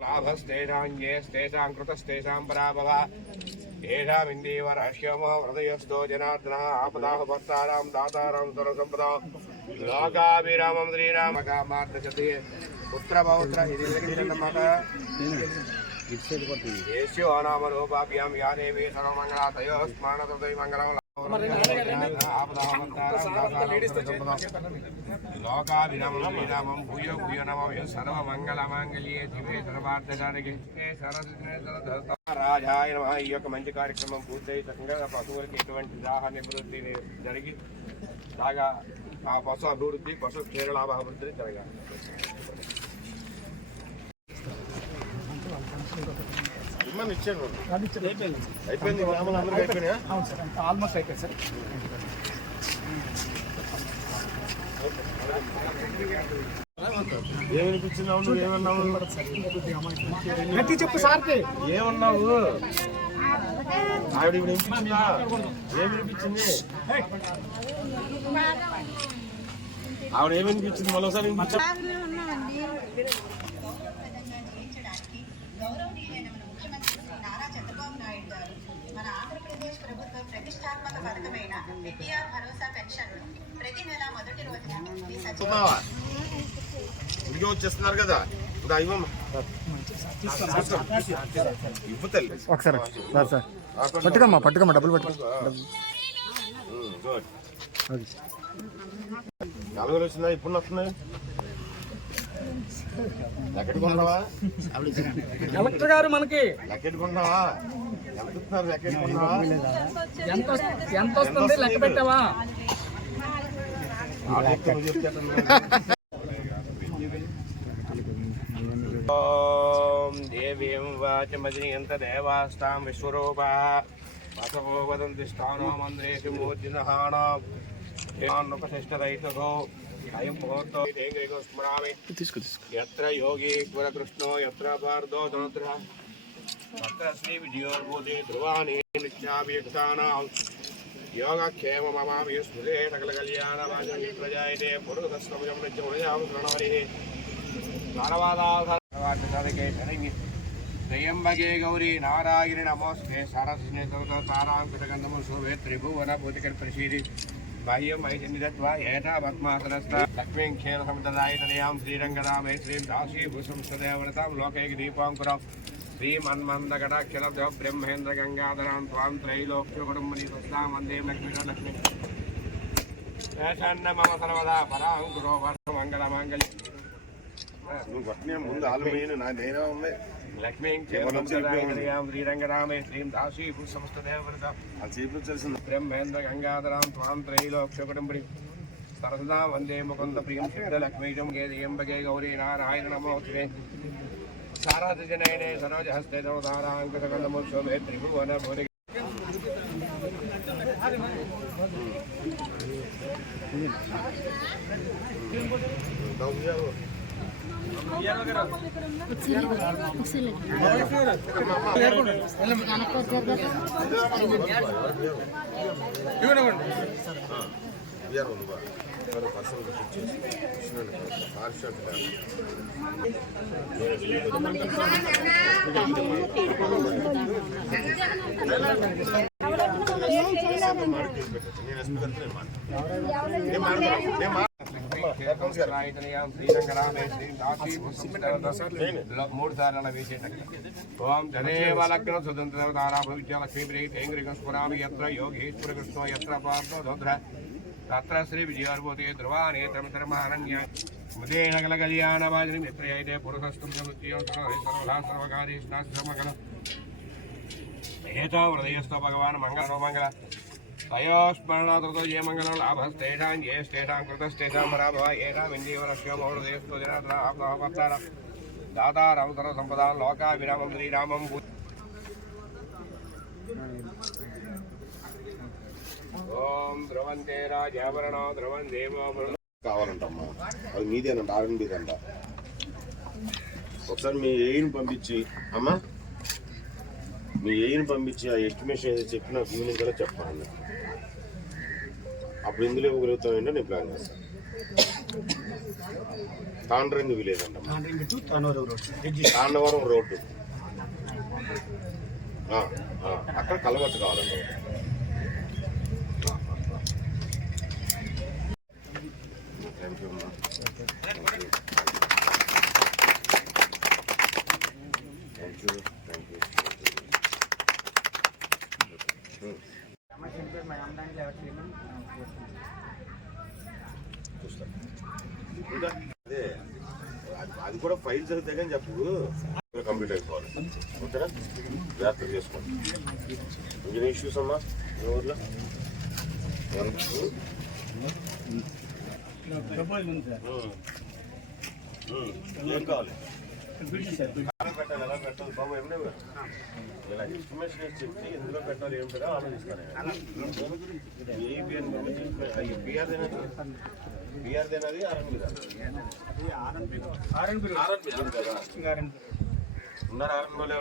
लाभस्तेषां कृतस्तेषां पराभव येषामिन्दीव राष्ट्यमो हृदयस्थो जनार्दनः आपदाहुभक्तानां दातारां सर्वसम्पदां लोकाभिरामं श्रीरामकामार्थशते पुत्रपौत्र येष्यो नाम रूपाभ्यां या देवी सर्वमङ्गलातयो स्मरणतदै मङ्गलं लोकाभिरामं श्रीरामं भूयो भूयो नमामि सर्वमङ्गलमाङ्गल्ये शिवे सर्वार्थसाधके రాజాయ నమః. ఈ యొక్క మంచి కార్యక్రమం పూర్తయి చక్కగా పశువులకి ఎటువంటి దాహ నివృత్తి జరిగి బాగా ఆ పశు అభివృద్ధి పశు క్షీరలాభ అభివృద్ధి జరగాలి. అయిపోయింది ఆల్మోస్ట్ అయిపోయింది సార్. ఏమనిపించినావు నువ్వు? ఏమన్నావు? గట్టి చెప్పు సార్కి. ఏమన్నావు? ఆవిడ వినిపించిందా? ఏమనిపించింది? ఆవిడ ఏమనిపించింది? మరోసారి ప్రతిష్టాత్మక పథకమైన విద్యా భరోసా పెన్షన్ ప్రతి నెల మొదటి రోజున ఇంటికి వచ్చేస్తున్నారు కదా, ఇవ్వు తల్లి ఒకసారి సార్ పట్టుకమ్మా పట్టుకమ్మా డబ్బులు పట్టుకో. నాలుగు వచ్చినాయి, ఇప్పుడు వస్తున్నాయి. లెక్కెట్ కొన్నావా? కలెక్టర్ గారు మనకి లెక్కెట్ కొన్నావా? ఎంత ఇస్తున్నారు? లెక్కెట్ కొన్నావా? ఎంత వస్తుంది లెక్క పెట్టావా? దేవీం వాచమదినియంత దేవాస్తాం విశ్వరూపా వసవో వదంతి స్థానో మంద్రేషు మూర్తినహాణోపశిష్టరైతో అయం ముహూర్తో స్మరామి. యత్ర యోగి గురకృష్ణో యత్ర పార్థో ధనుద్ర తత్ర శ్రీ విజయోర్భూతి ధ్రువాణి నిత్యాభియుక్తానాం యోగక్షేమమమామి స్మృతే సకల కళ్యాణవాచం ప్రజాయతే పురుషస్తమజం నిత్యమునయాం శరణవరిః నారవాదాధరవార్తసాధకే శరణి త్రయంబకే గౌరీ నారాయణి నమోస్తే సరస్వతి తారాంకుశగంధము శోభే త్రిభువన భూతికర్పరిశీలి బాహ్యం ఐజన్యత్వా ఏతా పద్మాసనస్థ లక్ష్మీం క్షేమ సముదాయతనయాం శ్రీరంగరామే శ్రీం దాసీభూషంసదేవనతాం లోకైక దీపాంకురం శ్రీమన్మందగడాక్షరభ్యో బ్రహ్మేంద్ర గంగాధరాం త్వాం త్రైలోక్యకుటుంబని స్వస్తాం వందే లక్ష్మీ లక్ష్మీ శన్న మమ సర్వదా పరాంకురో మంగళమాంగళ్యం. నువ్వు కొట్టిన ముందు ఆల్మీను నా నేనే ఉంది. లక్ష్మీం క్షేమసముదాయతనయాం శ్రీరంగరామే శ్రీం దాసీభూషంసదేవనతాం బ్రహ్మేంద్ర గంగాధరాం త్వాం త్రైలోక్యకుటుంబని సరసదా వందే ముకుంద ప్రియం సిద్ధలక్ష్మీశం గేదయంబగే గౌరీ నారాయణ నమోస్తుతే సారాజనయనే సరోజహస్తే తారాంకుశగంధముత్సవే త్రిభువన భూరి మూడు సార్లు వేసేటట్టు ఓం తదేవ లగ్న స్వతంత్ర తారా భవిష్య లక్ష్మీ ప్రేంగ్రికం స్ఫురామి యత్ర యోగేశ్వర కృష్ణో యత్ర పార్థో ధోద్ర తత్ర శ్రీ విజయోర్భూతి ధ్రువానే తమితరమారణ్య ఉదయన గల కళ్యాణవాజిని మిత్రయైతే పురుషస్థం సర్వకారీష్ణాశ్రమగల ఏతా హృదయస్థ భగవాన్ మంగళ మంగళ తయోస్మరణాతో ఏ మంగళం లాభస్తేషాం జ్యేష్ఠేషాం కృతస్థేషాం పరాభవ ఏషాం ఇందీవరస్య మౌఢదేశో జనార్దన దాతారం సర్వ సంపదాం లోకాభిరామం శ్రీరామం. ఓం ధ్రువంతే రాజాభరణో ధ్రువం దేవో కావాలంటమ్మా. అది మీదేనంట, ఆర్ఎన్బిదంట. ఒకసారి మీ ఏయిని పంపించి అమ్మా, మీ ఏయిని పంపించి ఆ ఎస్టిమేషన్ చెప్పిన ఈవినింగ్ కూడా చెప్పాలి. అప్పుడు ఎందులో ఇవ్వగలుగుతామంటే నేను ప్లాన్ చేస్తాను. తాండ్రంగి విలేజ్ అంట, తాండవరం రోడ్డు. అక్కడ కలవట్టు కావాలండి. థ్యాంక్ యూ అమ్మా. Thank you. Thank you. అదే అది కూడా ఫైల్స్ అవుతాయి కానీ చెప్పు, కంప్లీట్ అయిపోవాలి. ఓకేనా? జాగ్రత్త చేసుకోండి. ఇంజనీర్ ఇష్యూస్ అమ్మా మీ ఊర్లో ఏం కావాలి? పెట్టాలి, ఎలా పెట్టాలి బాబు? ఏమైనా ఇలా ఇన్ఫర్మేషన్ ఇచ్చి చెప్తే ఎందులో పెట్టాలి ఏమిటో ఆలోచిస్తాను. బిఆర్దేనది ఆర్ఎన్బి కదా ఉన్నారు. ఆర్ఎన్బిలో